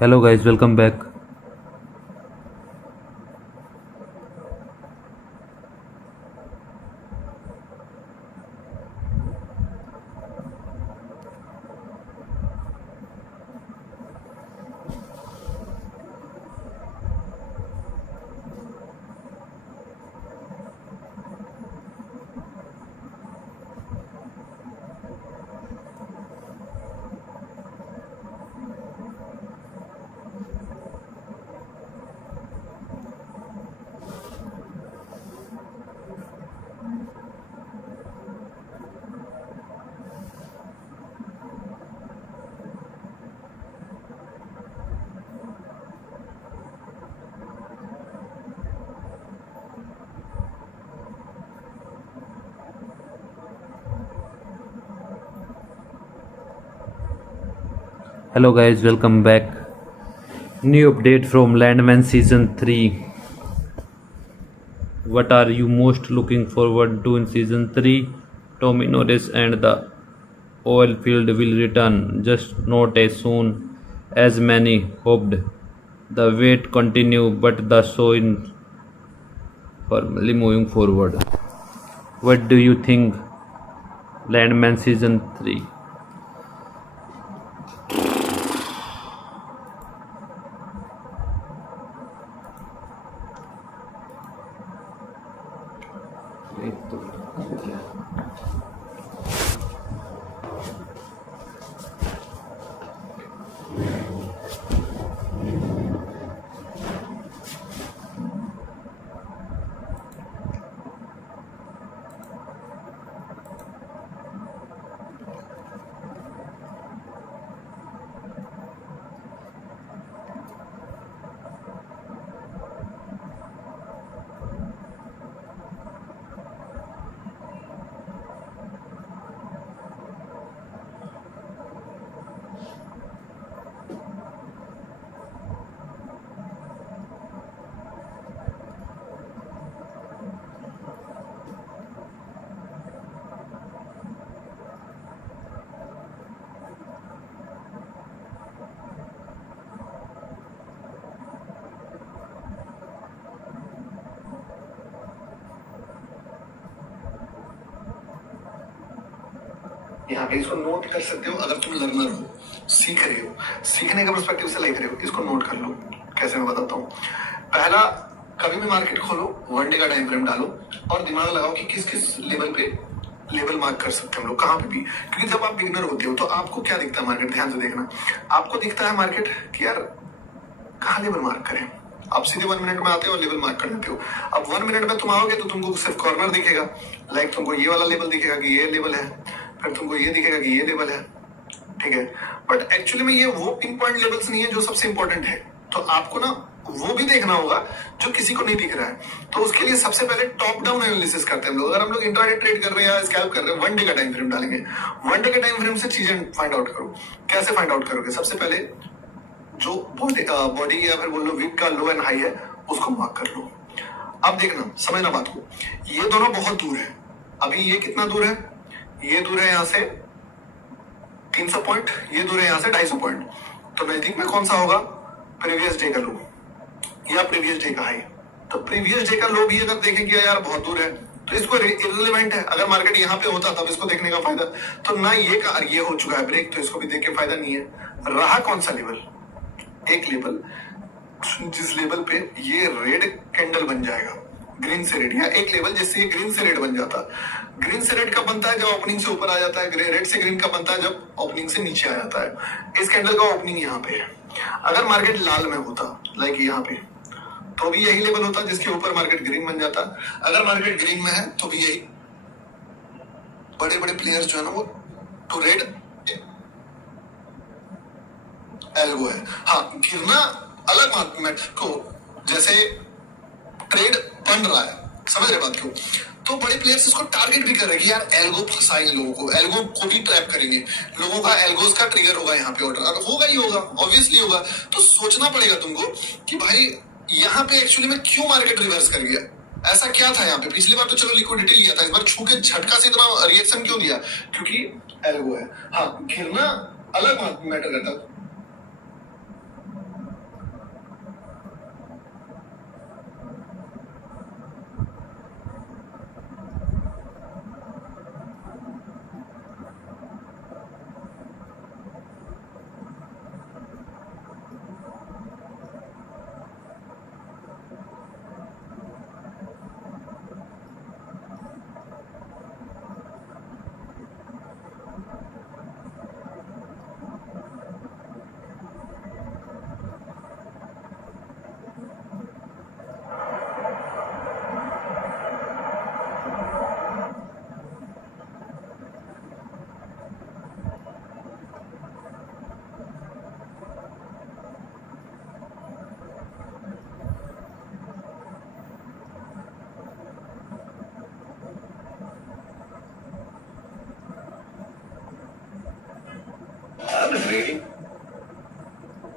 Hello guys, welcome back. Hello guys, welcome back. New update from Landman season 3. What are you most looking forward to in season 3? Tommy Norris and the oilfield will return, just not as soon as many hoped. The wait continue, but the show is firmly moving forward. What do you think? Landman season 3. यहाँ पे इसको note कर सकते हो। अगर तुम learner हो, सीख रहे हो, सीखने के पर्सपेक्टिव से लाइक रहे हो, इसको नोट कर लो। कैसे मैं बताता हूँ। पहला, कभी भी मार्केट खोलो, वन डे का टाइम फ्रेम डालो और दिमाग लगाओ कि किस किस लेवल पे लेवल मार्क कर सकते हैं हम लोग, कहाँ पे भी। क्योंकि जब आप बिगिनर होते हो तो आपको क्या दिखता है मार्केट, ध्यान से देखना। आपको दिखता है मार्केट कि यार कहाँ लेवल मार्क करें। आप सीधे 1 मिनट में आते हो और लेवल मार्क कर देते हो। अब 1 मिनट में तुम आओगे तो तुमको सिर्फ कॉर्नर दिखेगा, लाइक तुमको ये वाला लेवल दिखेगा कि ये लेवल है, फिर तुमको ये दिखेगा कि ये लेवल है, ठीक है। बट एक्चुअली में ये वो पिन पॉइंट लेवल्स नहीं है जो सबसे इंपॉर्टेंट है। तो आपको ना वो भी देखना होगा जो किसी को नहीं दिख रहा है। तो उसके लिए सबसे पहले टॉप डाउन एनालिसिस करते हैं हम लोग। अगर हम लोग इंट्राडे ट्रेड कर रहे हैं या स्कैल्प कर रहे हैं, 1 डे का टाइम फ्रेम डालेंगे। 1 डे के टाइम फ्रेम से चीजें फाइंड आउट करो। कैसे फाइंड आउट करोगे? सबसे पहले जो बॉडी या फिर बोल लो वीक का लो एंड हाई है उसको मार्क कर लो। अब देखना, समझना बात को, ये दोनों बहुत दूर है। अभी ये कितना दूर है? ये दूर है यहाँ से 300 पॉइंट, ये दूर है यहाँ से 250 पॉइंट। तो नजदीक में कौन सा होगा? प्रीवियस डे का लो या प्रीवियस डे का हाई। तो प्रीवियस डे का लो भी अगर देखें कि यार बहुत दूर है तो इसको इररिलेवेंट है। अगर मार्केट यहाँ पे होता तब इसको देखने का फायदा। तो ना ये हो चुका है ब्रेक, तो इसको भी देख के फायदा नहीं है। रहा कौन सा लेवल? एक लेवल जिस लेवल पे ये रेड कैंडल बन जाएगा, ग्रीन से रेड, या एक लेवल जिससे ये ग्रीन से रेड बन जाता। ग्रीन से रेड कब बनता है? जब ओपनिंग से ऊपर आ जाता है। रेड से ग्रीन कब बनता है? जब ओपनिंग से नीचे आ जाता है। इस कैंडल का ओपनिंग यहाँ पे है। अगर मार्केट लाल में होता, लाइक यहाँ पे, तो भी यही लेवल होता जिसके ऊपर मार्केट ग्रीन बन जाता। अगर मार्केट ग्रीन में है तो भी यही। बड़े बड़े प्लेयर्स जो है ना वो टू रेड एल्गो है। हाँ, गिरना अलग मार्केट को, जैसे ट्रेड बन रहा है, समझ रहे बात क्यों? तो बड़े प्लेयर्स इसको टारगेट भी कर रहे हैं कि यार एल्गो फंसाएंगे लोगों को, एल्गो को भी ट्रैप करेंगे, लोगों का एल्गोस का ट्रिगर होगा यहाँ पे ऑर्डर। अगर होगा ही होगा, ऑब्वियसली होगा। तो सोचना पड़ेगा तुमको कि भाई यहाँ पे एक्चुअली में क्यों मार्केट रिवर्स कर गया, ऐसा क्या था यहाँ पे। पिछली बार तो चलो लिक्विडिटी लिया था, इस बार छू के झटका से इतना रिएक्शन क्यों दिया? क्योंकि एल्गो है। हाँ, गिरना अलग मैटर करता। I'm ready.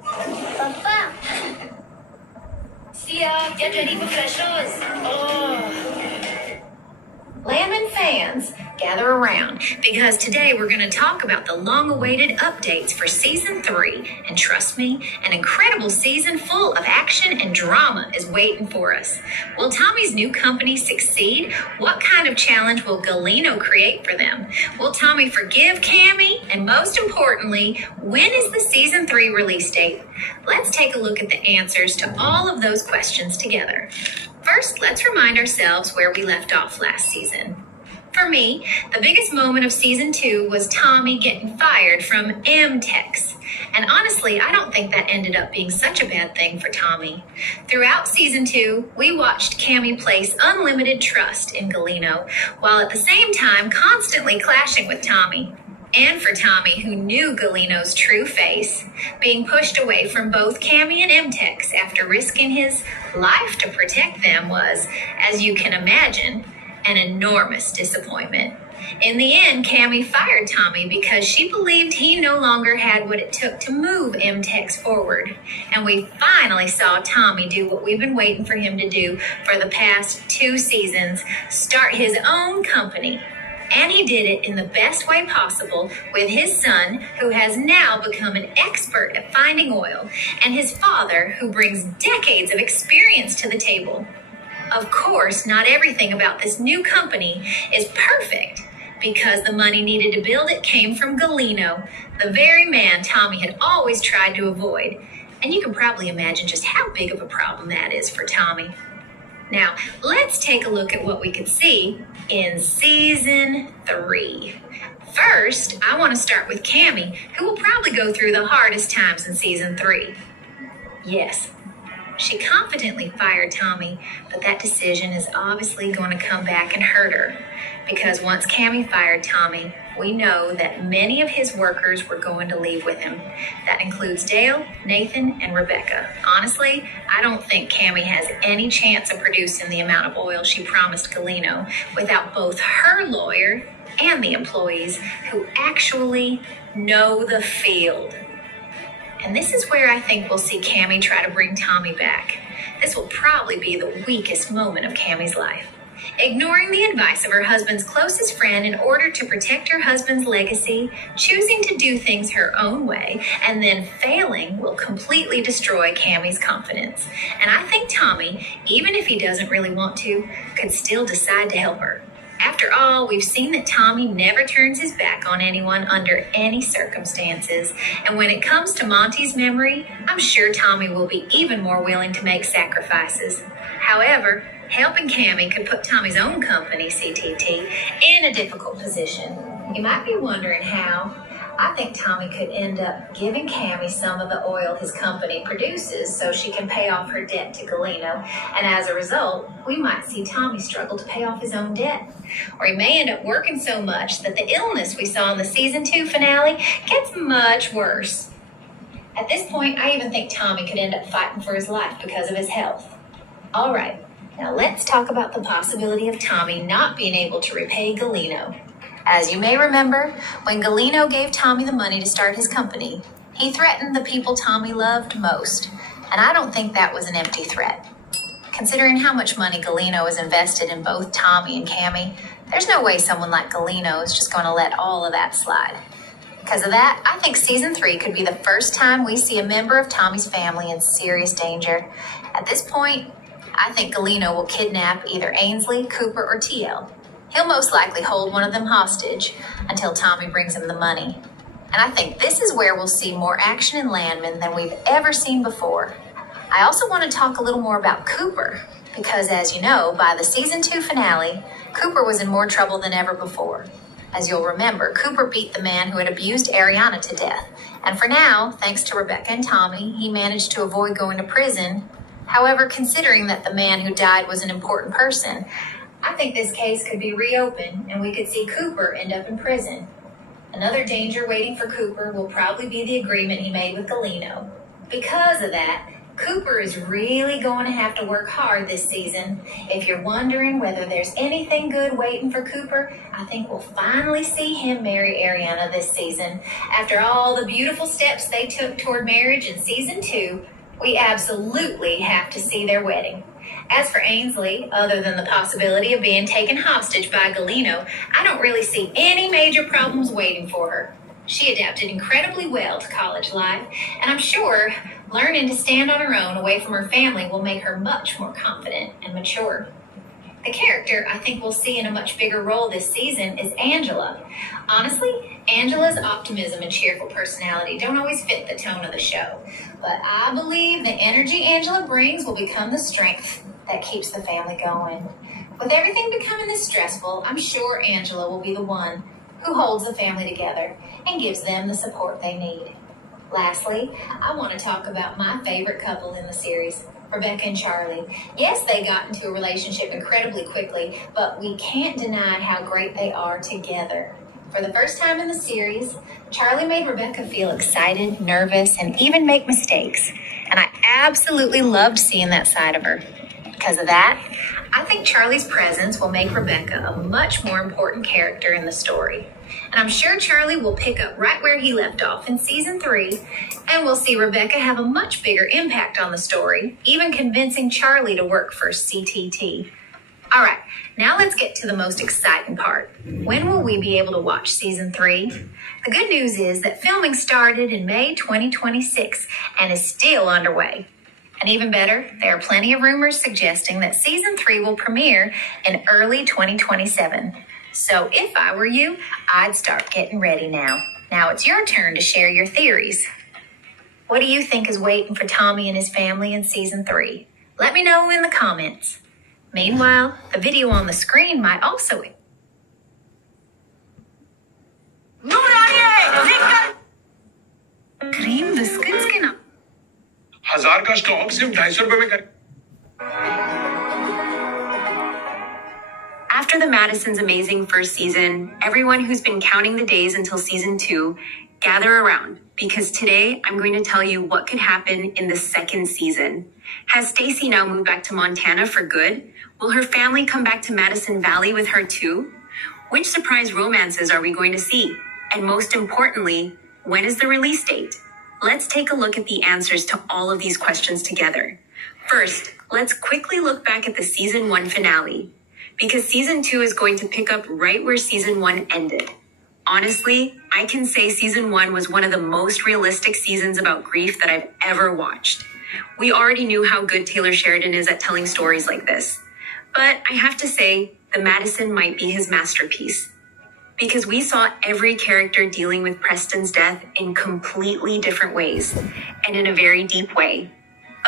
Papa. See ya. Get ready for freshers. Landman fans, gather around because today we're going to talk about the long-awaited updates for season 3. And trust me, an incredible season full of action and drama is waiting for us. Will Tommy's new company succeed? What kind of challenge will Galeno create for them? Will Tommy forgive Cammy? And most importantly, when is the season 3 release date? Let's take a look at the answers to all of those questions together. First, let's remind ourselves where we left off last season. For me, the biggest moment of season 2 was Tommy getting fired from M-Tex. And honestly, I don't think that ended up being such a bad thing for Tommy. Throughout season 2, we watched Cammy place unlimited trust in Galeno, while at the same time constantly clashing with Tommy. And for Tommy, who knew Galeno's true face, being pushed away from both Cammy and M-Tex after risking his life to protect them was, as you can imagine, an enormous disappointment. In the end, Cammy fired Tommy because she believed he no longer had what it took to move M-Tex forward. And we finally saw Tommy do what we've been waiting for him to do for the past 2 seasons, start his own company. And he did it in the best way possible with his son, who has now become an expert at finding oil, and his father, who brings decades of experience to the table. Of course, not everything about this new company is perfect, because the money needed to build it came from Galeno, the very man Tommy had always tried to avoid. And you can probably imagine just how big of a problem that is for Tommy. Now, let's take a look at what we could see in season 3. First, I want to start with Cammy, who will probably go through the hardest times in season 3. Yes, she confidently fired Tommy, but that decision is obviously going to come back and hurt her. Because once Cammy fired Tommy, we know that many of his workers were going to leave with him. That includes Dale, Nathan, and Rebecca. Honestly, I don't think Cammy has any chance of producing the amount of oil she promised Galeno without both her lawyer and the employees who actually know the field. And this is where I think we'll see Cammy try to bring Tommy back. This will probably be the weakest moment of Cammy's life. Ignoring the advice of her husband's closest friend in order to protect her husband's legacy, choosing to do things her own way, and then failing will completely destroy Cammy's confidence. And I think Tommy, even if he doesn't really want to, could still decide to help her. After all, we've seen that Tommy never turns his back on anyone under any circumstances. And when it comes to Monty's memory, I'm sure Tommy will be even more willing to make sacrifices. However, helping Cammy could put Tommy's own company, CTT, in a difficult position. You might be wondering how. I think Tommy could end up giving Cammy some of the oil his company produces so she can pay off her debt to Galeno. And as a result, we might see Tommy struggle to pay off his own debt. Or he may end up working so much that the illness we saw in the season 2 finale gets much worse. At this point, I even think Tommy could end up fighting for his life because of his health. All right. Now let's talk about the possibility of Tommy not being able to repay Galeno. As you may remember, when Galeno gave Tommy the money to start his company, he threatened the people Tommy loved most. And I don't think that was an empty threat. Considering how much money Galeno has invested in both Tommy and Cammy, there's no way someone like Galeno is just going to let all of that slide. Because of that, I think season 3 could be the first time we see a member of Tommy's family in serious danger. At this point, I think Galeno will kidnap either Ainsley, Cooper, or TL. He'll most likely hold one of them hostage until Tommy brings him the money. And I think this is where we'll see more action in Landman than we've ever seen before. I also want to talk a little more about Cooper, because as you know, by the season 2 finale, Cooper was in more trouble than ever before. As you'll remember, Cooper beat the man who had abused Ariana to death. And for now, thanks to Rebecca and Tommy, he managed to avoid going to prison. However, considering that the man who died was an important person, I think this case could be reopened and we could see Cooper end up in prison. Another danger waiting for Cooper will probably be the agreement he made with Galeno. Because of that, Cooper is really going to have to work hard this season. If you're wondering whether there's anything good waiting for Cooper, I think we'll finally see him marry Ariana this season. After all the beautiful steps they took toward marriage in season 2, we absolutely have to see their wedding. As for Ainsley, other than the possibility of being taken hostage by Galeno, I don't really see any major problems waiting for her. She adapted incredibly well to college life, and I'm sure learning to stand on her own away from her family will make her much more confident and mature. The character I think we'll see in a much bigger role this season is Angela. Honestly, Angela's optimism and cheerful personality don't always fit the tone of the show, but I believe the energy Angela brings will become the strength that keeps the family going. With everything becoming this stressful, I'm sure Angela will be the one who holds the family together and gives them the support they need. Lastly, I want to talk about my favorite couple in the series, Rebecca and Charlie. Yes, they got into a relationship incredibly quickly, but we can't deny how great they are together. For the first time in the series, Charlie made Rebecca feel excited, nervous, and even make mistakes. And I absolutely loved seeing that side of her. Because of that, I think Charlie's presence will make Rebecca a much more important character in the story. And I'm sure Charlie will pick up right where he left off in season 3, and we'll see Rebecca have a much bigger impact on the story, even convincing Charlie to work for CTT. All right, now let's get to the most exciting part. When will we be able to watch season 3? The good news is that filming started in May 2026 and is still underway. And even better, there are plenty of rumors suggesting that season 3 will premiere in early 2027. So if I were you, I'd start getting ready now. Now it's your turn to share your theories. What do you think is waiting for Tommy and his family in season 3? Let me know in the comments. Meanwhile, the video on the screen might also... Cream biscuits के नाम 1000 का stock सिर्फ 250 रुपए में कर। After the Madison's amazing first season, everyone who's been counting the days until season 2, gather around, because today I'm going to tell you what could happen in the second season. Has Stacy now moved back to Montana for good? Will her family come back to Madison Valley with her too? Which surprise romances are we going to see? And most importantly, when is the release date? Let's take a look at the answers to all of these questions together. First, let's quickly look back at the season 1 finale, because season 2 is going to pick up right where season 1 ended. Honestly, I can say season 1 was one of the most realistic seasons about grief that I've ever watched. We already knew how good Taylor Sheridan is at telling stories like this. But I have to say, the Madison might be his masterpiece. Because we saw every character dealing with Preston's death in completely different ways, and in a very deep way.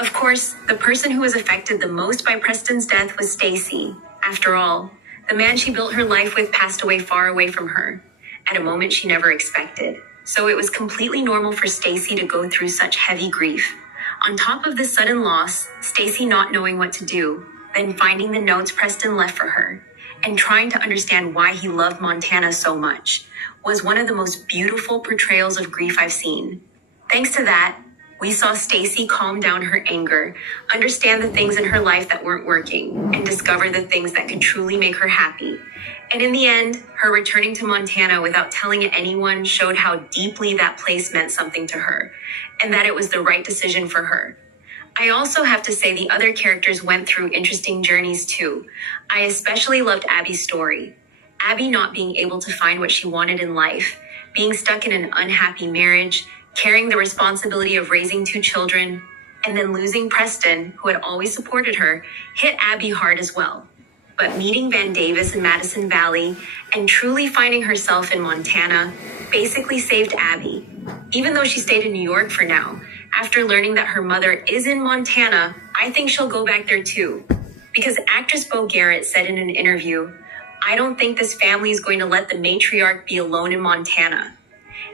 Of course, the person who was affected the most by Preston's death was Stacy. After all, the man she built her life with passed away far away from her, at a moment she never expected. So it was completely normal for Stacy to go through such heavy grief. On top of this sudden loss, Stacy not knowing what to do, then finding the notes Preston left for her, and trying to understand why he loved Montana so much, was one of the most beautiful portrayals of grief I've seen. Thanks to that, we saw Stacy calm down her anger, understand the things in her life that weren't working, and discover the things that could truly make her happy. And in the end, her returning to Montana without telling anyone showed how deeply that place meant something to her, and that it was the right decision for her. I also have to say the other characters went through interesting journeys too. I especially loved Abby's story. Abby not being able to find what she wanted in life, being stuck in an unhappy marriage, carrying the responsibility of raising 2 children, and then losing Preston, who had always supported her, hit Abby hard as well. But meeting Van Davis in Madison Valley and truly finding herself in Montana basically saved Abby. Even though she stayed in New York for now, after learning that her mother is in Montana, I think she'll go back there too. Because actress Bo Garrett said in an interview, "I don't think this family is going to let the matriarch be alone in Montana."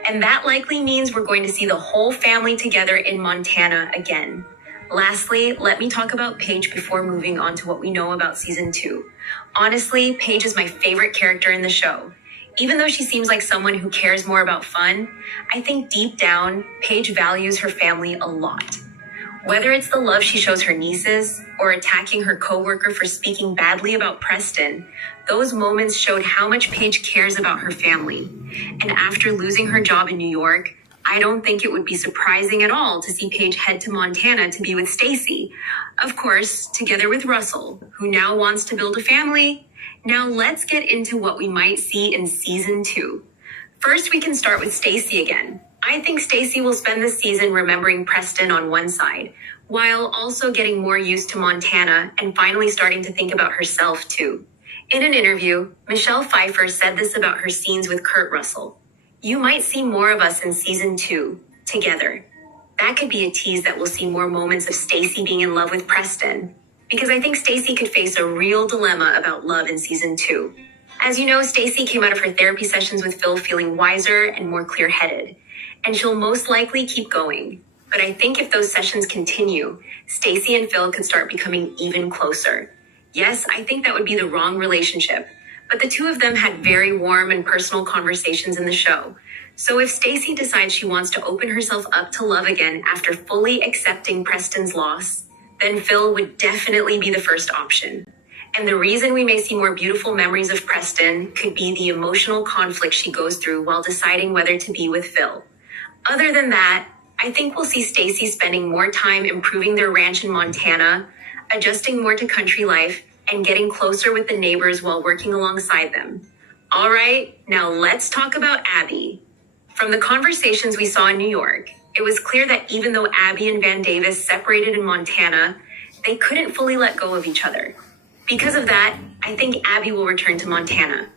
And that likely means we're going to see the whole family together in Montana again. Lastly, let me talk about Paige before moving on to what we know about season 2. Honestly, Paige is my favorite character in the show. Even though she seems like someone who cares more about fun, I think deep down, Paige values her family a lot. Whether it's the love she shows her nieces or attacking her coworker for speaking badly about Preston, those moments showed how much Paige cares about her family. And after losing her job in New York, I don't think it would be surprising at all to see Paige head to Montana to be with Stacy. Of course, together with Russell, who now wants to build a family. Now let's get into what we might see in season 2. First, we can start with Stacy again. I think Stacy will spend this season remembering Preston on one side, while also getting more used to Montana and finally starting to think about herself too. In an interview, Michelle Pfeiffer said this about her scenes with Kurt Russell. You might see more of us in season 2, together. That could be a tease that we'll see more moments of Stacy being in love with Preston, because I think Stacy could face a real dilemma about love in season 2. As you know, Stacy came out of her therapy sessions with Phil feeling wiser and more clear-headed, and she'll most likely keep going. But I think if those sessions continue, Stacy and Phil could start becoming even closer. Yes, I think that would be the wrong relationship, but the two of them had very warm and personal conversations in the show. So if Stacy decides she wants to open herself up to love again after fully accepting Preston's loss, then Phil would definitely be the first option. And the reason we may see more beautiful memories of Preston could be the emotional conflict she goes through while deciding whether to be with Phil. Other than that, I think we'll see Stacy spending more time improving their ranch in Montana, adjusting more to country life, and getting closer with the neighbors while working alongside them. All right, now let's talk about Abby. From the conversations we saw in New York, it was clear that even though Abby and Van Davis separated in Montana, they couldn't fully let go of each other. Because of that, I think Abby will return to Montana.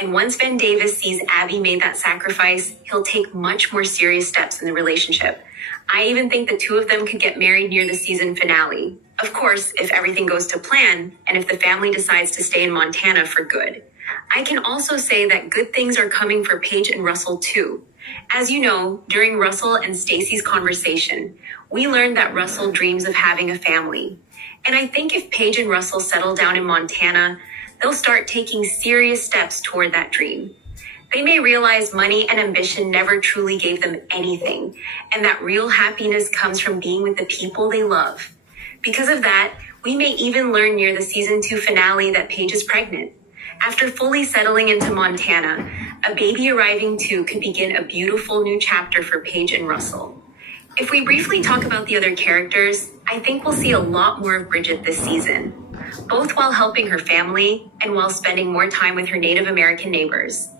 And once Van Davis sees Abby made that sacrifice, he'll take much more serious steps in the relationship. I even think the two of them could get married near the season finale. Of course, if everything goes to plan, and if the family decides to stay in Montana for good. I can also say that good things are coming for Paige and Russell too. As you know, during Russell and Stacy's conversation, we learned that Russell dreams of having a family. And I think if Paige and Russell settle down in Montana, they'll start taking serious steps toward that dream. They may realize money and ambition never truly gave them anything, and that real happiness comes from being with the people they love. Because of that, we may even learn near the season 2 finale that Paige is pregnant. After fully settling into Montana, a baby arriving too could begin a beautiful new chapter for Paige and Russell. If we briefly talk about the other characters, I think we'll see a lot more of Bridget this season, both while helping her family and while spending more time with her Native American neighbors.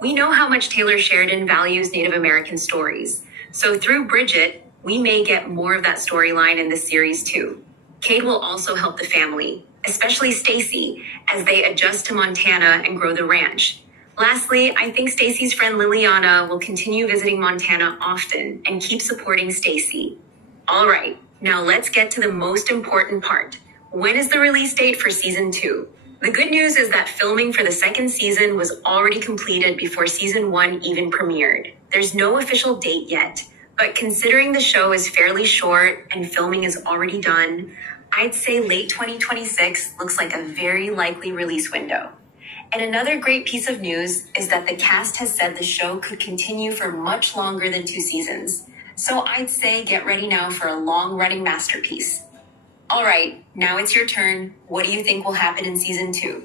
We know how much Taylor Sheridan values Native American stories, so through Bridget, we may get more of that storyline in this series too. Cade will also help the family, especially Stacy, as they adjust to Montana and grow the ranch. Lastly, I think Stacy's friend Liliana will continue visiting Montana often and keep supporting Stacy. All right, now let's get to the most important part. When is the release date for season 2? The good news is that filming for the second season was already completed before season 1 even premiered. There's no official date yet, but considering the show is fairly short and filming is already done, I'd say late 2026 looks like a very likely release window. And another great piece of news is that the cast has said the show could continue for much longer than 2 seasons. So I'd say get ready now for a long-running masterpiece. All right, now it's your turn. What do you think will happen in season 2?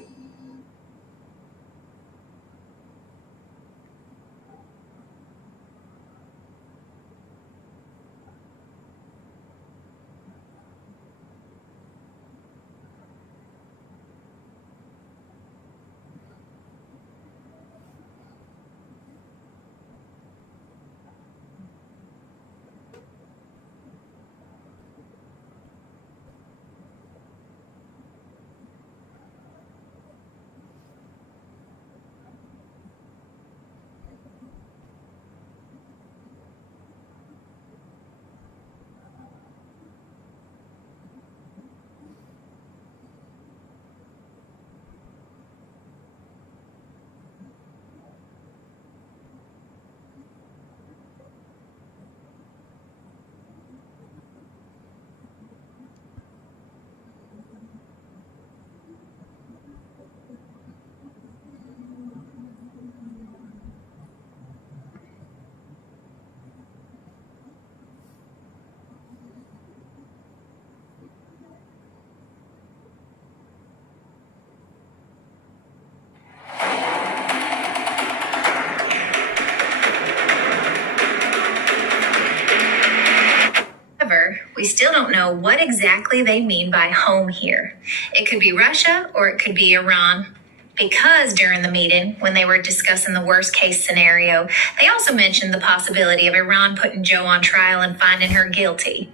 we still don't know what exactly they mean by home here. It could be Russia or it could be Iran. Because during the meeting, when they were discussing the worst case scenario, they also mentioned the possibility of Iran putting Joe on trial and finding her guilty.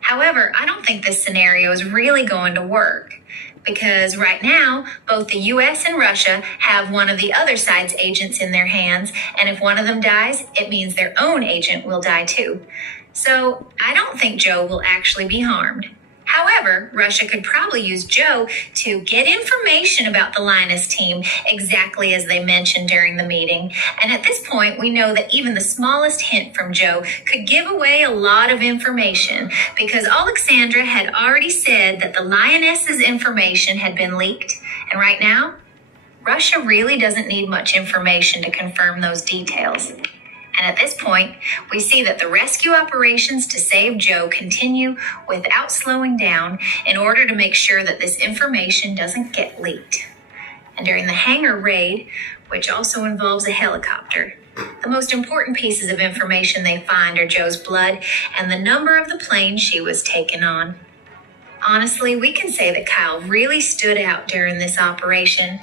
However, I don't think this scenario is really going to work. Because right now, both the US and Russia have one of the other side's agents in their hands, and if one of them dies, it means their own agent will die too. So I don't think Joe will actually be harmed. However, Russia could probably use Joe to get information about the Lioness team exactly as they mentioned during the meeting. And at this point, we know that even the smallest hint from Joe could give away a lot of information because Alexandra had already said that the Lioness's information had been leaked. And right now, Russia really doesn't need much information to confirm those details. And at this point, we see that the rescue operations to save Joe continue without slowing down in order to make sure that this information doesn't get leaked. And during the hangar raid, which also involves a helicopter, the most important pieces of information they find are Joe's blood and the number of the plane she was taken on. Honestly, we can say that Kyle really stood out during this operation,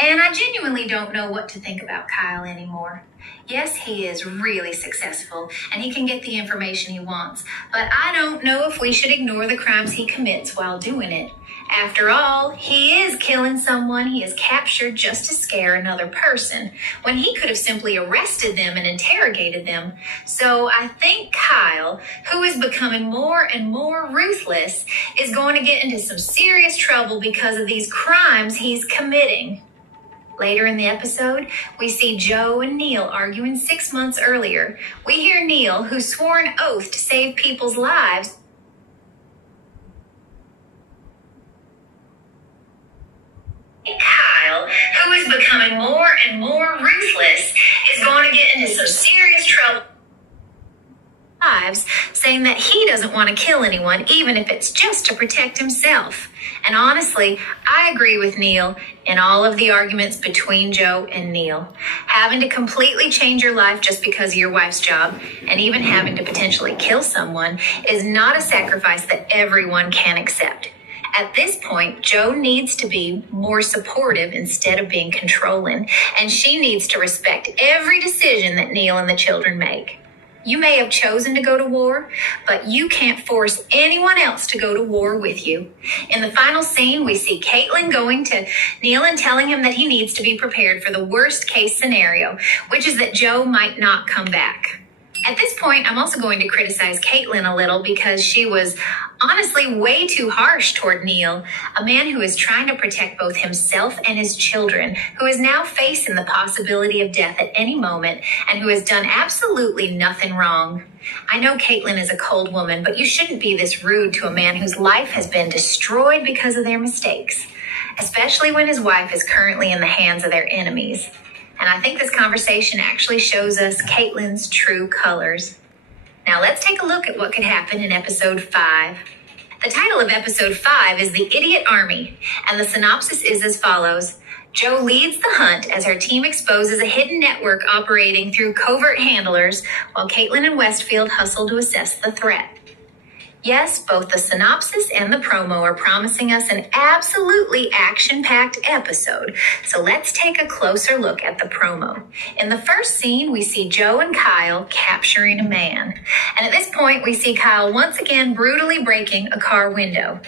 and I genuinely don't know what to think about Kyle anymore. Yes, he is really successful, and he can get the information he wants, but I don't know if we should ignore the crimes he commits while doing it. After all, he is killing someone he has captured just to scare another person, when he could have simply arrested them and interrogated them. So I think Kyle, who is becoming more and more ruthless, is going to get into some serious trouble because of these crimes he's committing. Later in the episode, we see Joe and Neil arguing 6 months earlier. We hear Neil, who swore an oath to save people's lives, Kyle, who is becoming more and more ruthless, is going to get into some serious trouble. Lives, saying that he doesn't want to kill anyone, even if it's just to protect himself. And honestly, I agree with Neil in all of the arguments between Joe and Neil. Having to completely change your life just because of your wife's job, and even having to potentially kill someone, is not a sacrifice that everyone can accept. At this point, Joe needs to be more supportive instead of being controlling, and she needs to respect every decision that Neil and the children make. You may have chosen to go to war, but you can't force anyone else to go to war with you. In the final scene, we see Caitlin going to Neil and telling him that he needs to be prepared for the worst case scenario, which is that Joe might not come back. At this point, I'm also going to criticize Caitlin a little because she was honestly way too harsh toward Neil, a man who is trying to protect both himself and his children, who is now facing the possibility of death at any moment, and who has done absolutely nothing wrong. I know Caitlin is a cold woman, but you shouldn't be this rude to a man whose life has been destroyed because of their mistakes, especially when his wife is currently in the hands of their enemies. And I think this conversation actually shows us Caitlin's true colors. Now let's take a look at what could happen in episode 5. The title of episode 5 is The Idiot Army, and the synopsis is as follows. Joe leads the hunt as her team exposes a hidden network operating through covert handlers, while Caitlin and Westfield hustle to assess the threat. Yes, both the synopsis and the promo are promising us an absolutely action-packed episode, so let's take a closer look at the promo. In the first scene, we see Joe and Kyle capturing a man, and at this point, we see Kyle once again brutally breaking a car window.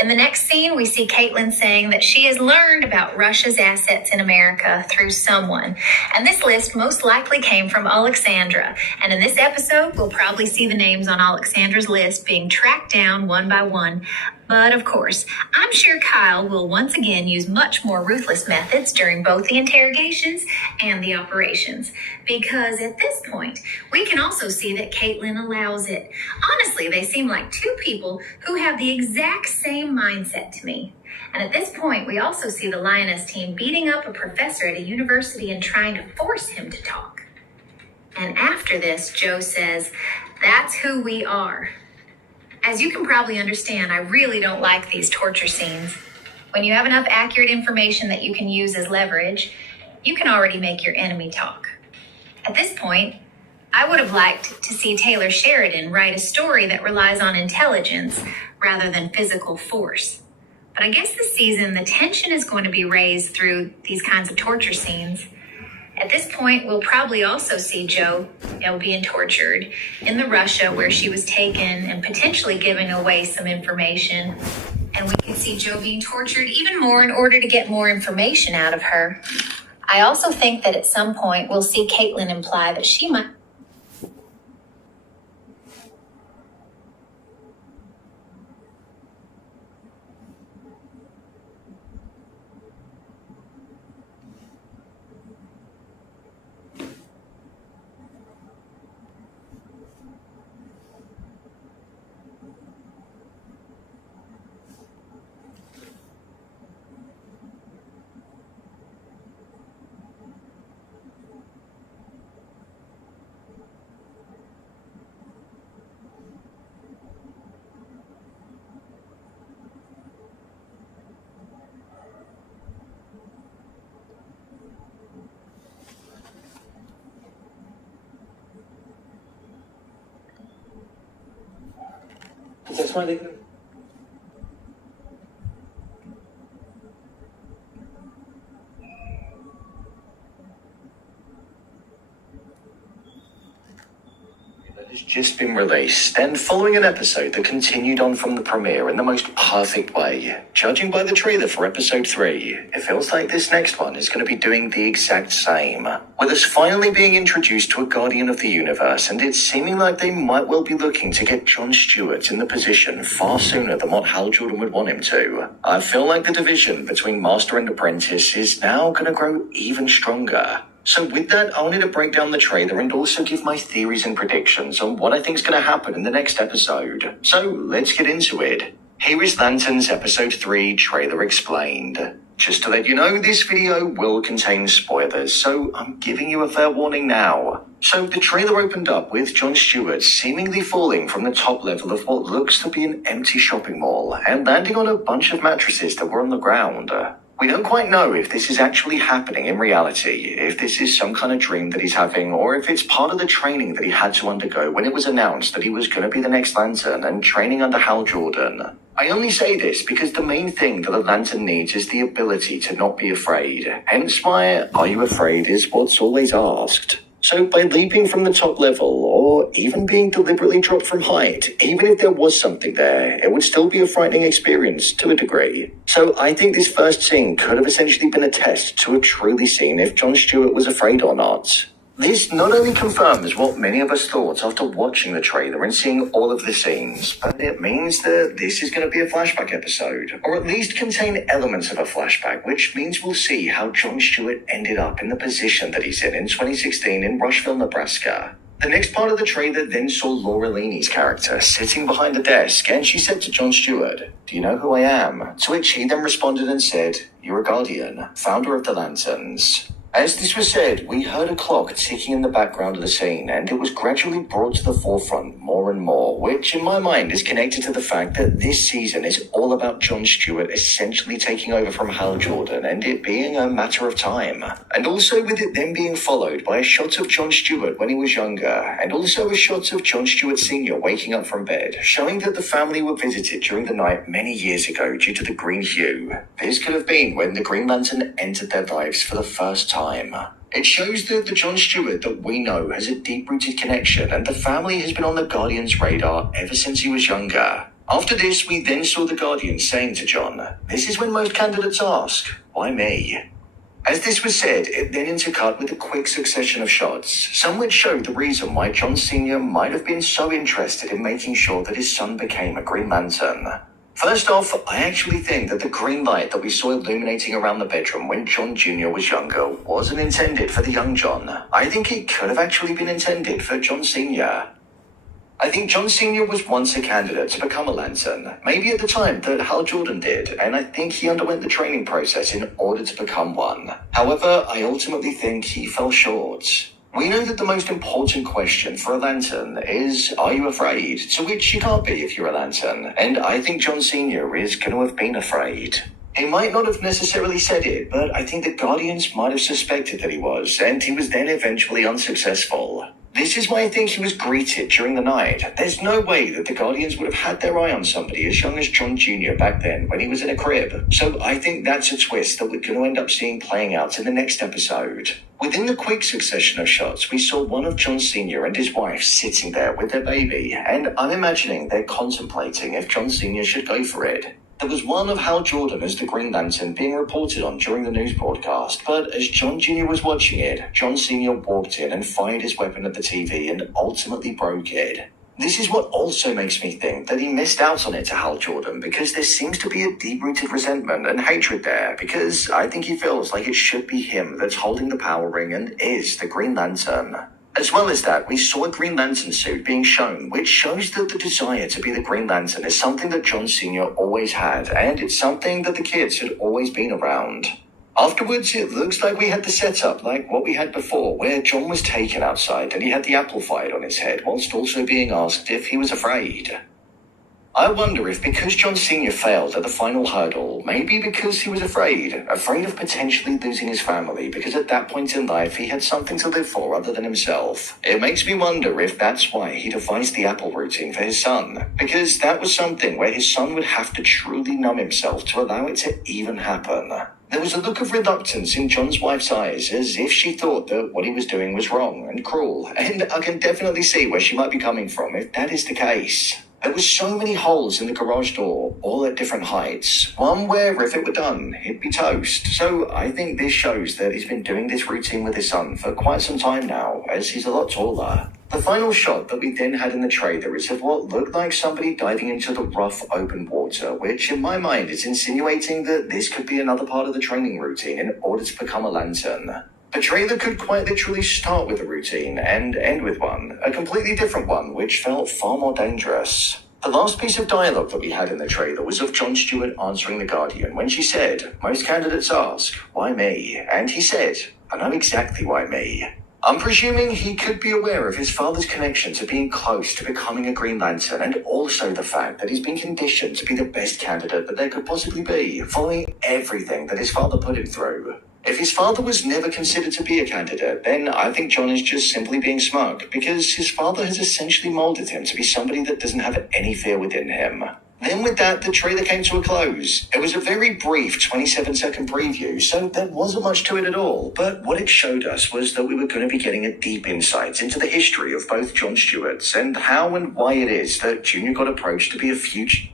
In the next scene, we see Caitlin saying that she has learned about Russia's assets in America through someone, and this list most likely came from Alexandra, and in this episode, we'll probably see the names on Alexandra's list being tracked down one by one. But of course, I'm sure Kyle will once again use much more ruthless methods during both the interrogations and the operations. Because at this point, we can also see that Caitlin allows it. Honestly, they seem like two people who have the exact same mindset to me. And at this point, we also see the Lioness team beating up a professor at a university and trying to force him to talk. And after this, Joe says, "That's who we are." As you can probably understand, I really don't like these torture scenes. When you have enough accurate information that you can use as leverage, you can already make your enemy talk. At this point, I would have liked to see Taylor Sheridan write a story that relies on intelligence rather than physical force. But I guess this season, the tension is going to be raised through these kinds of torture scenes. At this point, we'll probably also see Jo being tortured in the Russia where she was taken and potentially giving away some information. And we can see Jo being tortured even more in order to get more information out of her. I also think that at some point we'll see Caitlin imply that she might. चश्मा देख रहे हो? Has just been released, and following an episode that continued on from the premiere in the most perfect way. Judging by the trailer for episode 3, it feels like this next one is going to be doing the exact same, with us finally being introduced to a Guardian of the Universe, and it's seeming like they might well be looking to get Jon Stewart in the position far sooner than what Hal Jordan would want him to. I feel like the division between Master and Apprentice is now going to grow even stronger. So with that, I wanted to break down the trailer and also give my theories and predictions on what I think is going to happen in the next episode. So let's get into it. Here is Lantern's episode 3 trailer explained. Just to let you know, this video will contain spoilers, so I'm giving you a fair warning now. So the trailer opened up with Jon Stewart seemingly falling from the top level of what looks to be an empty shopping mall and landing on a bunch of mattresses that were on the ground. We don't quite know if this is actually happening in reality, if this is some kind of dream that he's having, or if it's part of the training that he had to undergo when it was announced that he was going to be the next Lantern and training under Hal Jordan. I only say this because the main thing that a Lantern needs is the ability to not be afraid. Hence why "Are you afraid?" is what's always asked. So by leaping from the top level, or even being deliberately dropped from height, even if there was something there, it would still be a frightening experience to a degree. So I think this first scene could have essentially been a test to have truly seen if Jon Stewart was afraid or not. This not only confirms what many of us thought after watching the trailer and seeing all of the scenes, but it means that this is going to be a flashback episode, or at least contain elements of a flashback, which means we'll see how Jon Stewart ended up in the position that he's in 2016 in Rushville, Nebraska. The next part of the trailer then saw Laura Linney's character sitting behind the desk, and she said to Jon Stewart, "Do you know who I am?" To which he then responded and said, "You're a Guardian, founder of the Lanterns." As this was said, we heard a clock ticking in the background of the scene, and it was gradually brought to the forefront more and more, which in my mind is connected to the fact that this season is all about Jon Stewart essentially taking over from Hal Jordan, and it being a matter of time. And also with it then being followed by a shot of Jon Stewart when he was younger, and also a shot of Jon Stewart Sr. waking up from bed, showing that the family were visited during the night many years ago due to the green hue. This could have been when the Green Lantern entered their lives for the first time. It shows that the Jon Stewart that we know has a deep-rooted connection, and the family has been on the Guardian's radar ever since he was younger. After this, we then saw the Guardian saying to Jon, "This is when most candidates ask, why me?" As this was said, it then intercut with a quick succession of shots, some which showed the reason why Jon Sr. might have been so interested in making sure that his son became a Green Lantern. First off, I actually think that the green light that we saw illuminating around the bedroom when Jon Jr. was younger wasn't intended for the young Jon. I think it could have actually been intended for Jon Sr. I think Jon Sr. was once a candidate to become a Lantern, maybe at the time that Hal Jordan did, and I think he underwent the training process in order to become one. However, I ultimately think he fell short. We know that the most important question for a Lantern is, are you afraid? To which you can't be if you're a Lantern, and I think Jon Sr. is going to have been afraid. He might not have necessarily said it, but I think the Guardians might have suspected that he was, and he was then eventually unsuccessful. This is why I think he was greeted during the night. There's no way that the Guardians would have had their eye on somebody as young as John Jr. back then when he was in a crib. So I think that's a twist that we're going to end up seeing playing out in the next episode. Within the quick succession of shots, we saw one of John Sr. and his wife sitting there with their baby, and I'm imagining they're contemplating if John Sr. should go for it. There was one of Hal Jordan as the Green Lantern being reported on during the news broadcast, but as John Jr. was watching it, John Sr. walked in and fired his weapon at the TV and ultimately broke it. This is what also makes me think that he missed out on it to Hal Jordan, because there seems to be a deep-rooted resentment and hatred there, because I think he feels like it should be him that's holding the power ring and is the Green Lantern. As well as that, we saw a Green Lantern suit being shown, which shows that the desire to be the Green Lantern is something that John Sr. always had, and it's something that the kids had always been around. Afterwards, it looks like we had the setup like what we had before, where John was taken outside and he had the apple fired on his head, whilst also being asked if he was afraid. I wonder if because John Sr. failed at the final hurdle, maybe because he was afraid of potentially losing his family, because at that point in life he had something to live for other than himself. It makes me wonder if that's why he devised the apple routine for his son, because that was something where his son would have to truly numb himself to allow it to even happen. There was a look of reluctance in John's wife's eyes, as if she thought that what he was doing was wrong and cruel, and I can definitely see where she might be coming from if that is the case. There were so many holes in the garage door, all at different heights. One where, if it were done, he'd be toast. So I think this shows that he's been doing this routine with his son for quite some time now, as he's a lot taller. The final shot that we then had in the trailer is of what looked like somebody diving into the rough, open water, which in my mind is insinuating that this could be another part of the training routine in order to become a lantern. The trailer could quite literally start with a routine and end with one, a completely different one, which felt far more dangerous. The last piece of dialogue that we had in the trailer was of Jon Stewart answering the Guardian when she said, "Most candidates ask, why me?" And he said, "I know exactly why me." I'm presuming he could be aware of his father's connection to being close to becoming a Green Lantern, and also the fact that he's been conditioned to be the best candidate that there could possibly be, following everything that his father put him through. If his father was never considered to be a candidate, then I think John is just simply being smug, because his father has essentially molded him to be somebody that doesn't have any fear within him. Then with that, the trailer came to a close. It was a very brief 27-second preview, so there wasn't much to it at all. But what it showed us was that we were going to be getting a deep insight into the history of both Jon Stewart's and how and why it is that Junior got approached to be a future...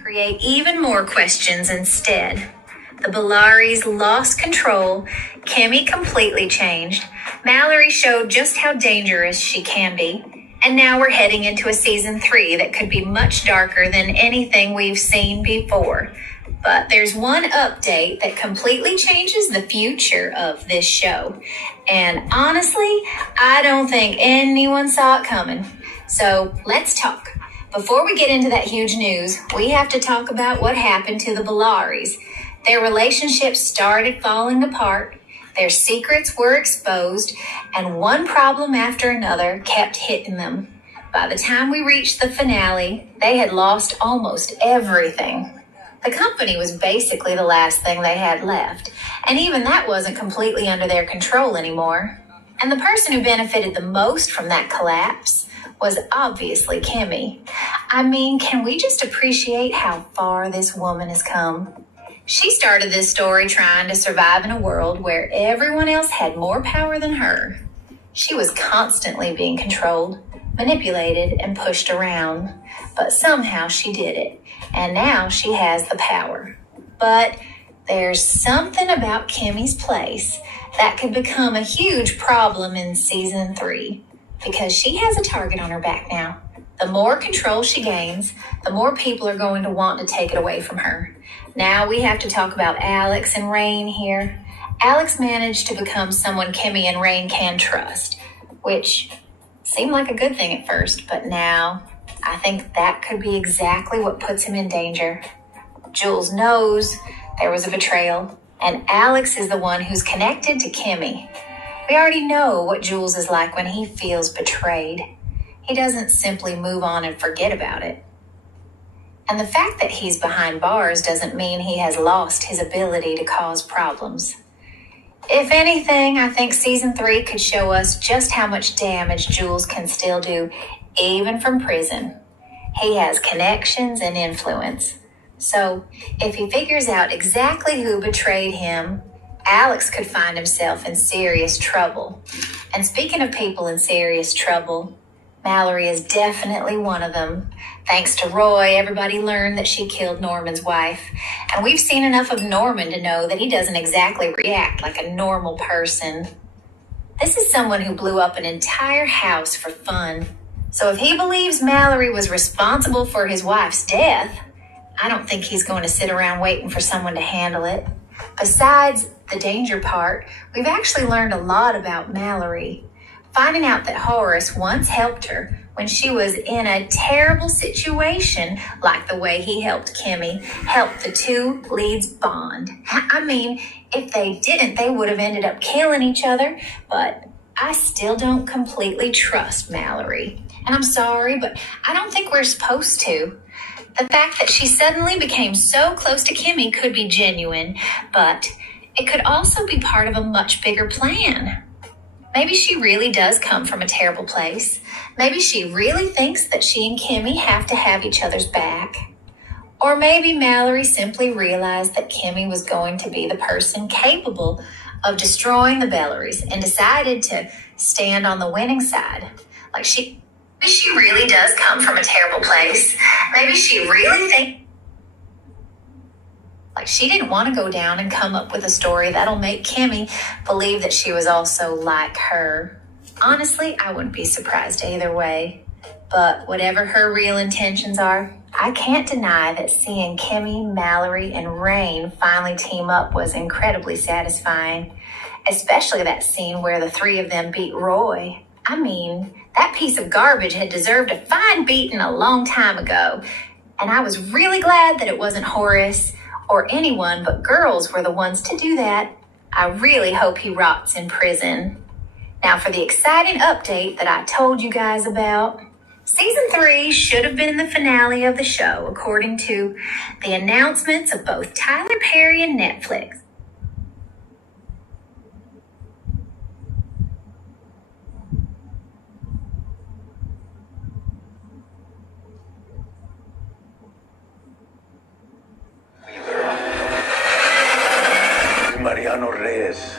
Create even more questions instead. The Bellaris lost control, Kimmy completely changed, Mallory showed just how dangerous she can be, and now we're heading into a season 3 that could be much darker than anything we've seen before. But there's one update that completely changes the future of this show. And honestly, I don't think anyone saw it coming. So let's talk. Before we get into that huge news, we have to talk about what happened to the Bellaris. Their relationship started falling apart, their secrets were exposed, and one problem after another kept hitting them. By the time we reached the finale, they had lost almost everything. The company was basically the last thing they had left, and even that wasn't completely under their control anymore. And the person who benefited the most from that collapse was obviously Kimmy. I mean, can we just appreciate how far this woman has come? She started this story trying to survive in a world where everyone else had more power than her. She was constantly being controlled, manipulated, and pushed around, but somehow she did it, and now she has the power. But there's something about Kimmy's place that could become a huge problem in season 3, because she has a target on her back now. The more control she gains, the more people are going to want to take it away from her. Now we have to talk about Alex and Rain here. Alex managed to become someone Kimmy and Rain can trust, which seemed like a good thing at first, but now I think that could be exactly what puts him in danger. Jules knows there was a betrayal, and Alex is the one who's connected to Kimmy. We already know what Jules is like when he feels betrayed. He doesn't simply move on and forget about it. And the fact that he's behind bars doesn't mean he has lost his ability to cause problems. If anything, I think season 3 could show us just how much damage Jules can still do, even from prison. He has connections and influence. So if he figures out exactly who betrayed him, Alex could find himself in serious trouble. And speaking of people in serious trouble, Mallory is definitely one of them. Thanks to Roy, everybody learned that she killed Norman's wife. And we've seen enough of Norman to know that he doesn't exactly react like a normal person. This is someone who blew up an entire house for fun. So if he believes Mallory was responsible for his wife's death, I don't think he's going to sit around waiting for someone to handle it. Besides the danger part, we've actually learned a lot about Mallory. Finding out that Horace once helped her when she was in a terrible situation, like the way he helped Kimmy, helped the two leads bond. I mean, if they didn't, they would have ended up killing each other, but I still don't completely trust Mallory. And I'm sorry, but I don't think we're supposed to. The fact that she suddenly became so close to Kimmy could be genuine, but it could also be part of a much bigger plan. Maybe she really does come from a terrible place. Maybe she really thinks that she and Kimmy have to have each other's back. Or maybe Mallory simply realized that Kimmy was going to be the person capable of destroying the Bellorys and decided to stand on the winning side. Maybe she really does come from a terrible place. Maybe she really thinks she didn't want to go down and come up with a story that'll make Kimmy believe that she was also like her. Honestly, I wouldn't be surprised either way. But whatever her real intentions are, I can't deny that seeing Kimmy, Mallory, and Rain finally team up was incredibly satisfying. Especially that scene where the three of them beat Roy. I mean, that piece of garbage had deserved a fine beating a long time ago. And I was really glad that it wasn't Horace or anyone but girls were the ones to do that. I really hope he rots in prison. Now for the exciting update that I told you guys about. Season 3 should have been the finale of the show, according to the announcements of both Tyler Perry and Netflix. Mariano Reyes.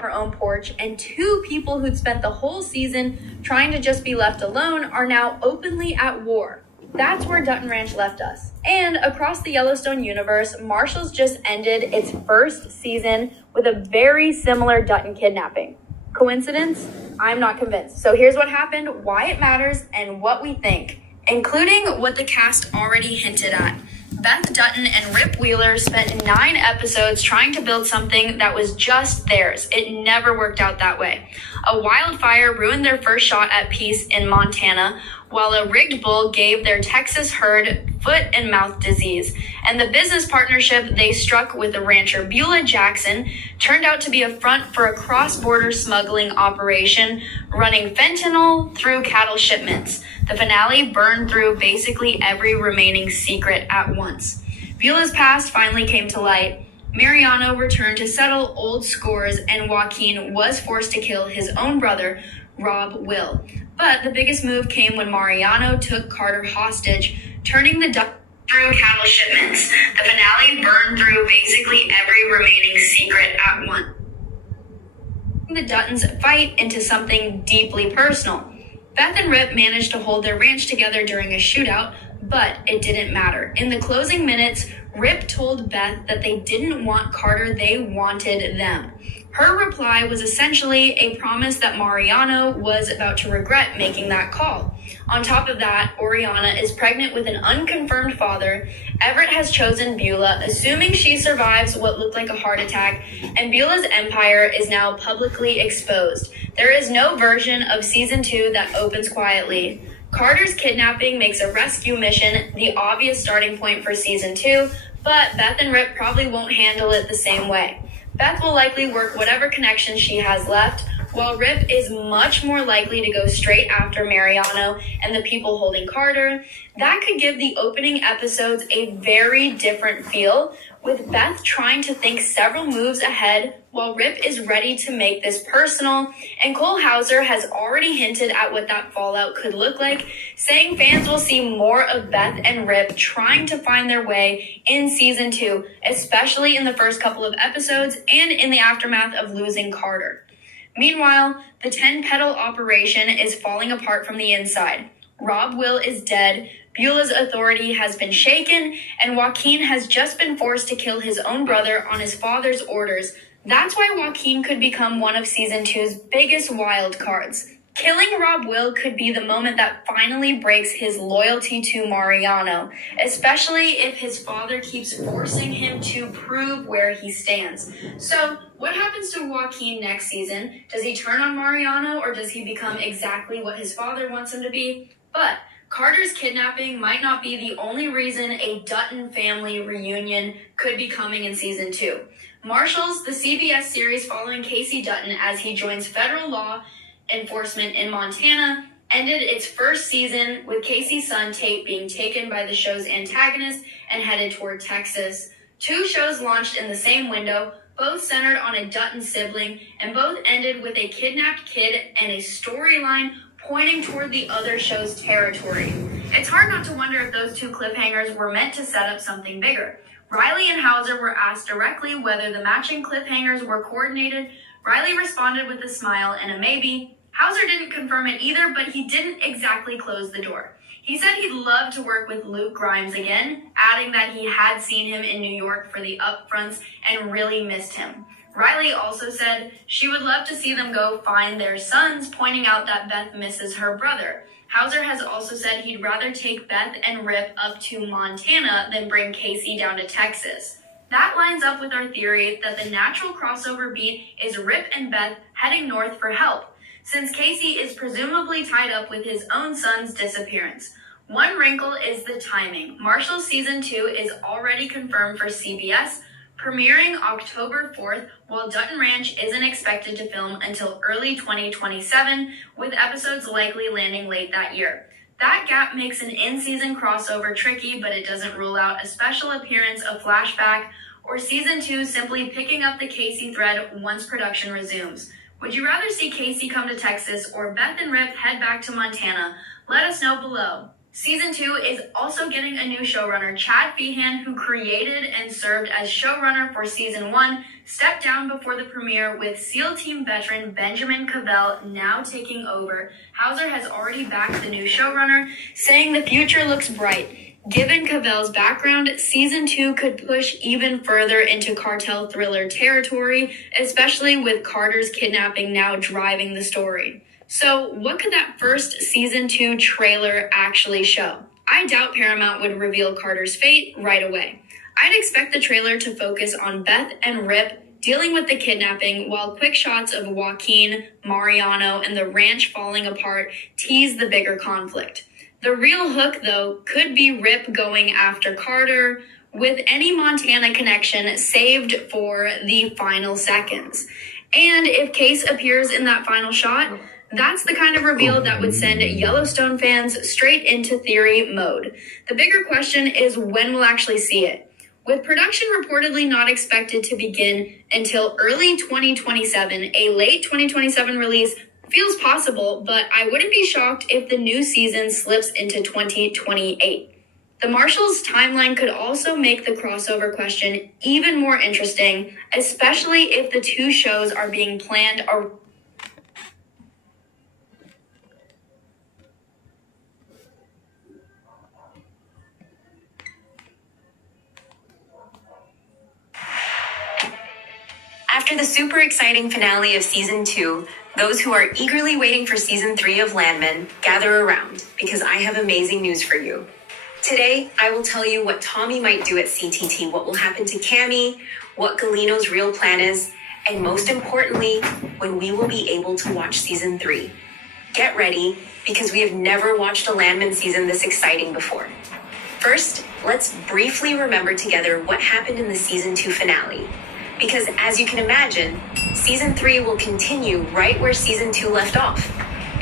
Her own porch, and two people who'd spent the whole season trying to just be left alone are now openly at war. That's where Dutton Ranch left us. And across the Yellowstone universe, Marshall's just ended its first season with a very similar Dutton kidnapping. Coincidence? I'm not convinced. So here's what happened, why it matters, and what we think, including what the cast already hinted at. Beth Dutton and Rip Wheeler spent 9 episodes trying to build something that was just theirs. It never worked out that way. A wildfire ruined their first shot at peace in Montana, while a rigged bull gave their Texas herd foot and mouth disease. And the business partnership they struck with the rancher Beulah Jackson turned out to be a front for a cross-border smuggling operation running fentanyl through cattle shipments. The finale burned through basically every remaining secret at once. Beulah's past finally came to light. Mariano returned to settle old scores, and Joaquin was forced to kill his own brother, Rob Will. But the biggest move came when Mariano took Carter hostage, turning the duck through cattle shipments. The finale burned through basically every remaining secret at once. the Duttons fight into something deeply personal. Beth and Rip managed to hold their ranch together during a shootout, but it didn't matter. In the closing minutes, Rip told Beth that they didn't want Carter, they wanted them. Her reply was essentially a promise that Mariano was about to regret making that call. On top of that, Oriana is pregnant with an unconfirmed father. Everett has chosen Beulah, assuming she survives what looked like a heart attack, and Beulah's empire is now publicly exposed. There is no version of season 2 that opens quietly. Carter's kidnapping makes a rescue mission the obvious starting point for season 2, but Beth and Rip probably won't handle it the same way. Beth will likely work whatever connections she has left, while Rip is much more likely to go straight after Mariano and the people holding Carter. That could give the opening episodes a very different feel, with Beth trying to think several moves ahead while Rip is ready to make this personal, and Cole Hauser has already hinted at what that fallout could look like, saying fans will see more of Beth and Rip trying to find their way in season 2, especially in the first couple of episodes and in the aftermath of losing Carter. Meanwhile, the 10-petal operation is falling apart from the inside. Rob Will is dead, Beulah's authority has been shaken, and Joaquin has just been forced to kill his own brother on his father's orders. That's why Joaquin could become one of season 2's biggest wild cards. Killing Rob Will could be the moment that finally breaks his loyalty to Mariano, especially if his father keeps forcing him to prove where he stands. So, what happens to Joaquin next season? Does he turn on Mariano, or does he become exactly what his father wants him to be? But Carter's kidnapping might not be the only reason a Dutton family reunion could be coming in season 2. Marshals, the CBS series following Casey Dutton as he joins federal law enforcement in Montana, ended its first season with Casey's son Tate being taken by the show's antagonist and headed toward Texas. 2 shows launched in the same window, both centered on a Dutton sibling, and both ended with a kidnapped kid and a storyline pointing toward the other show's territory. It's hard not to wonder if those 2 cliffhangers were meant to set up something bigger. Riley and Hauser were asked directly whether the matching cliffhangers were coordinated. Riley responded with a smile and a maybe. Hauser didn't confirm it either, but he didn't exactly close the door. He said he'd love to work with Luke Grimes again, adding that he had seen him in New York for the upfronts and really missed him. Riley also said she would love to see them go find their sons, pointing out that Beth misses her brother. Hauser has also said he'd rather take Beth and Rip up to Montana than bring Casey down to Texas. That lines up with our theory that the natural crossover beat is Rip and Beth heading north for help, since Casey is presumably tied up with his own son's disappearance. One wrinkle is the timing. Marshall season 2 is already confirmed for CBS, premiering October 4th, while Dutton Ranch isn't expected to film until early 2027, with episodes likely landing late that year. That gap makes an in-season crossover tricky, but it doesn't rule out a special appearance of Flashback or season 2 simply picking up the Casey thread once production resumes. Would you rather see Casey come to Texas or Beth and Rip head back to Montana? Let us know below. Season 2 is also getting a new showrunner. Chad Feehan, who created and served as showrunner for Season 1, stepped down before the premiere, with SEAL Team veteran Benjamin Cavell now taking over. Hauser has already backed the new showrunner, saying the future looks bright. Given Cavell's background, Season 2 could push even further into cartel thriller territory, especially with Carter's kidnapping now driving the story. So, what could that first Season 2 trailer actually show? I doubt Paramount would reveal Carter's fate right away. I'd expect the trailer to focus on Beth and Rip dealing with the kidnapping, while quick shots of Joaquin, Mariano, and the ranch falling apart tease the bigger conflict. The real hook, though, could be Rip going after Carter, with any Montana connection saved for the final seconds. And if Case appears in that final shot, that's the kind of reveal that would send Yellowstone fans straight into theory mode. The bigger question is when we'll actually see it. With production reportedly not expected to begin until early 2027, a late 2027 release feels possible, but I wouldn't be shocked if the new season slips into 2028. The Marshals timeline could also make the crossover question even more interesting, especially if the two shows are being planned After the super exciting finale of season 2, those who are eagerly waiting for season 3 of Landman, gather around, because I have amazing news for you. Today, I will tell you what Tommy might do at CTT, what will happen to Cammy, what Galino's real plan is, and most importantly, when we will be able to watch season 3. Get ready, because we have never watched a Landman season this exciting before. First, let's briefly remember together what happened in the season 2 finale. Because as you can imagine, season 3 will continue right where season 2 left off.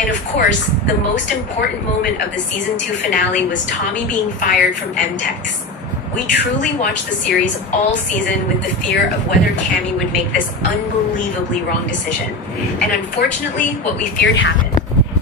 And of course, the most important moment of the season 2 finale was Tommy being fired from MTEX. We truly watched the series all season with the fear of whether Cammy would make this unbelievably wrong decision. And unfortunately, what we feared happened.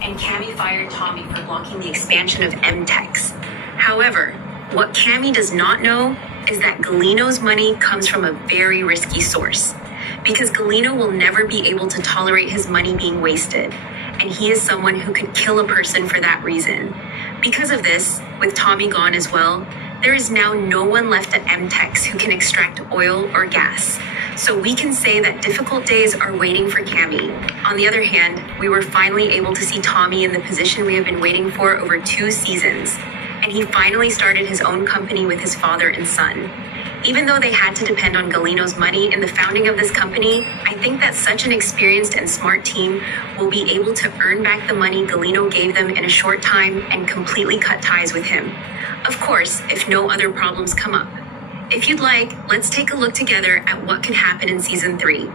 And Cammy fired Tommy for blocking the expansion of MTEX. However, what Cammy does not know is that Galino's money comes from a very risky source. Because Galino will never be able to tolerate his money being wasted. And he is someone who could kill a person for that reason. Because of this, with Tommy gone as well, there is now no one left at MTEX who can extract oil or gas. So we can say that difficult days are waiting for Cammy. On the other hand, we were finally able to see Tommy in the position we have been waiting for over 2 seasons. And he finally started his own company with his father and son. Even though they had to depend on Galino's money in the founding of this company, I think that such an experienced and smart team will be able to earn back the money Galino gave them in a short time and completely cut ties with him. Of course, if no other problems come up. If you'd like, let's take a look together at what could happen in season 3.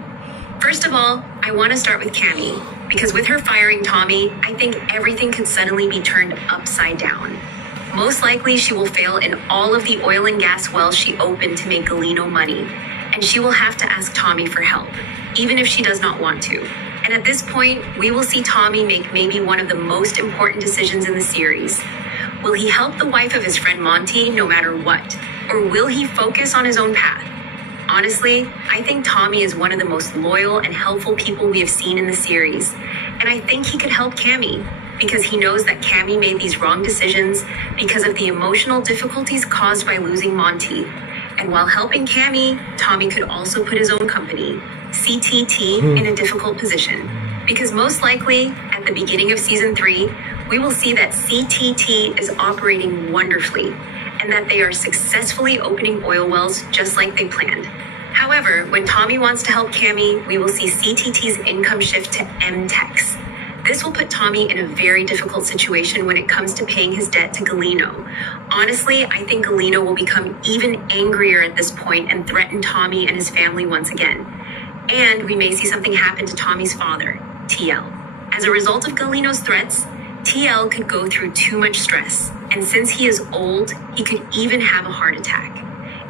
First of all, I want to start with Cammy, because with her firing Tommy, I think everything could suddenly be turned upside down. Most likely, she will fail in all of the oil and gas wells she opened to make Galino money, and she will have to ask Tommy for help, even if she does not want to. And at this point, we will see Tommy make maybe one of the most important decisions in the series. Will he help the wife of his friend Monty no matter what, or will he focus on his own path? Honestly, I think Tommy is one of the most loyal and helpful people we have seen in the series, and I think he could help Cammy, because he knows that Cammy made these wrong decisions because of the emotional difficulties caused by losing Monty. And while helping Cammy, Tommy could also put his own company, CTT, in a difficult position. Because most likely, at the beginning of season 3, we will see that CTT is operating wonderfully, and that they are successfully opening oil wells just like they planned. However, when Tommy wants to help Cammy, we will see CTT's income shift to MTEX. This will put Tommy in a very difficult situation when it comes to paying his debt to Galino. Honestly, I think Galino will become even angrier at this point and threaten Tommy and his family once again. And we may see something happen to Tommy's father, TL. As a result of Galino's threats, TL could go through too much stress. And since he is old, he could even have a heart attack.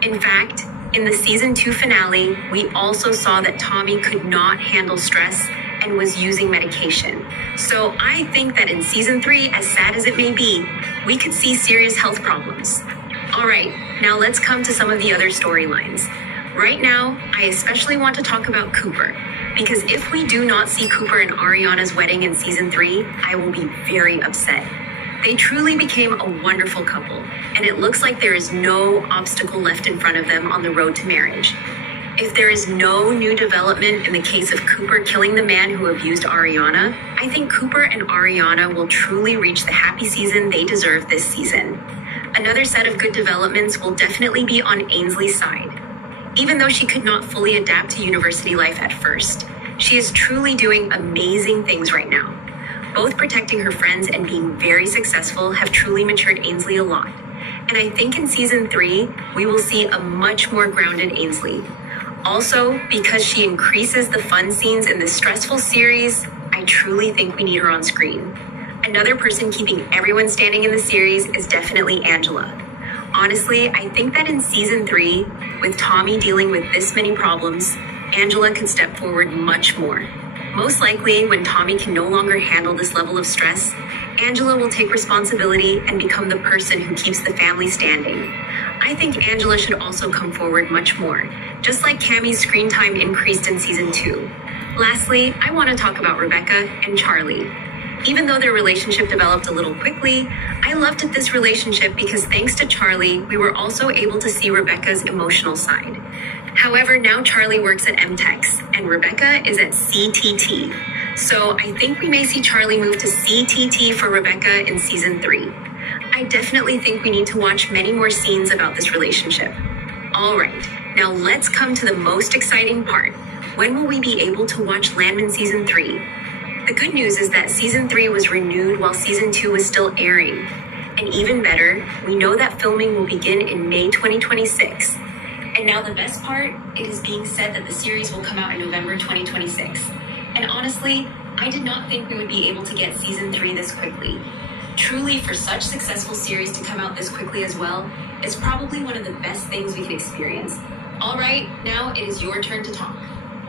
In fact, in the season 2 finale, we also saw that Tommy could not handle stress and was using medication. So I think that in season 3, as sad as it may be, we could see serious health problems. All right, now let's come to some of the other storylines. Right now, I especially want to talk about Cooper, because if we do not see Cooper and Ariana's wedding in season 3, I will be very upset. They truly became a wonderful couple, and it looks like there is no obstacle left in front of them on the road to marriage. If there is no new development in the case of Cooper killing the man who abused Ariana, I think Cooper and Ariana will truly reach the happy season they deserve this season. Another set of good developments will definitely be on Ainsley's side. Even though she could not fully adapt to university life at first, she is truly doing amazing things right now. Both protecting her friends and being very successful have truly matured Ainsley a lot. And I think in season 3, we will see a much more grounded Ainsley. Also, because she increases the fun scenes in this stressful series, I truly think we need her on screen. Another person keeping everyone standing in the series is definitely Angela. Honestly, I think that in season 3, with Tommy dealing with this many problems, Angela could step forward much more. Most likely, when Tommy can no longer handle this level of stress, Angela will take responsibility and become the person who keeps the family standing. I think Angela should also come forward much more, just like Cammie's screen time increased in season 2. Lastly, I want to talk about Rebecca and Charlie. Even though their relationship developed a little quickly, I loved this relationship because thanks to Charlie, we were also able to see Rebecca's emotional side. However, now Charlie works at MTEX and Rebecca is at CTT. So I think we may see Charlie move to CTT for Rebecca in season 3. I definitely think we need to watch many more scenes about this relationship. All right, now let's come to the most exciting part. When will we be able to watch Landman season 3? The good news is that season 3 was renewed while season 2 was still airing. And even better, we know that filming will begin in May 2026. And now the best part, it is being said that the series will come out in November 2026. And honestly, I did not think we would be able to get season 3 this quickly. Truly, for such successful series to come out this quickly as well, is probably one of the best things we can experience. All right, now it is your turn to talk.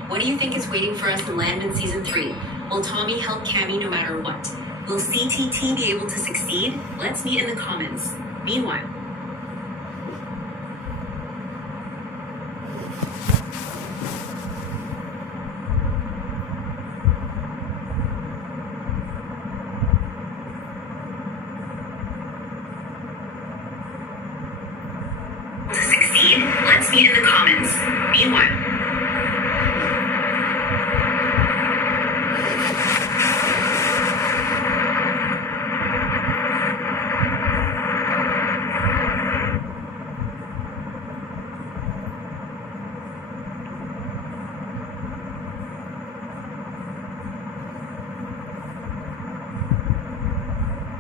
What do you think is waiting for us in Landman season 3? Will Tommy help Cammie no matter what? Will CTT be able to succeed? Let's meet in the comments. Meanwhile, Let's meet in the comments. Meanwhile,